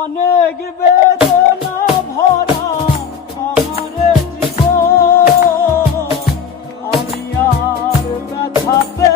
অনেক বেদনা ভরা আমার জীবন। আমি আর ব্যথাতে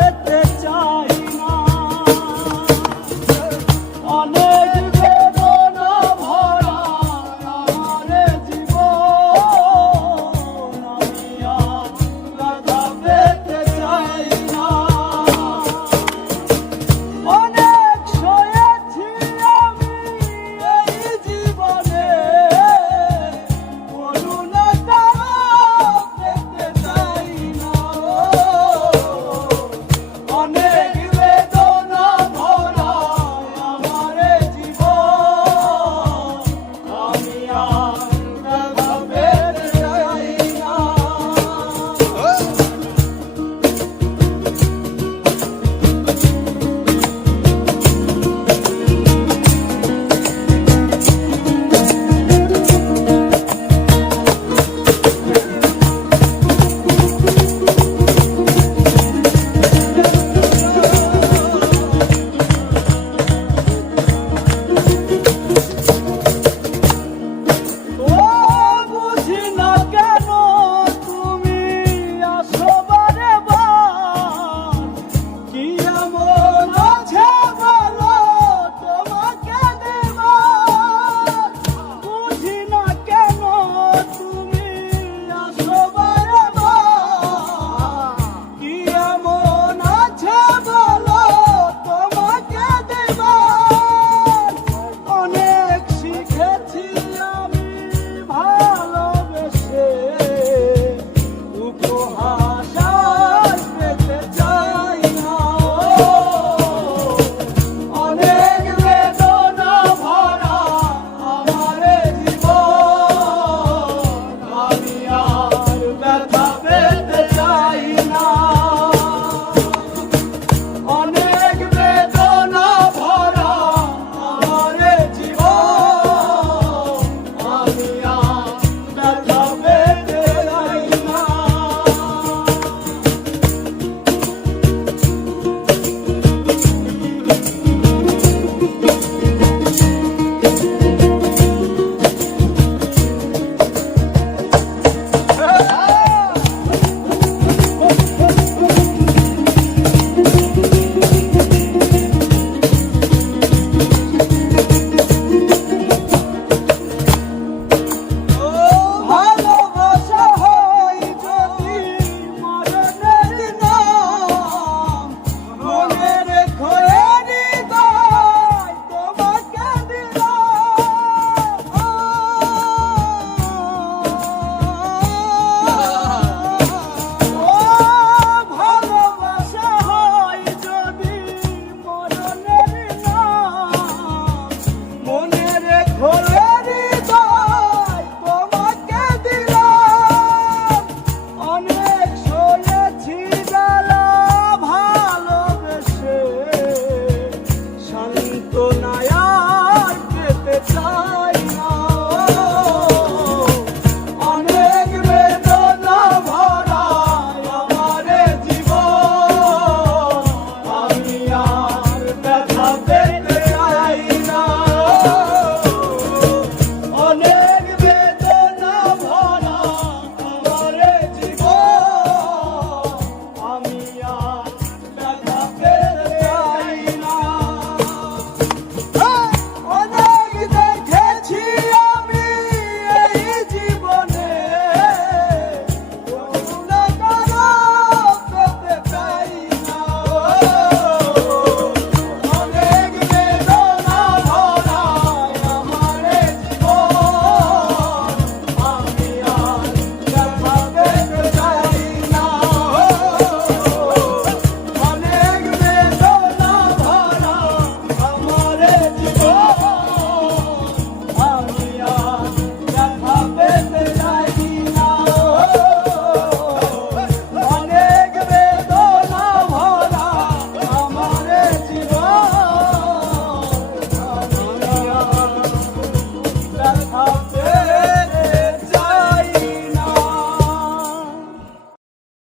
Oh.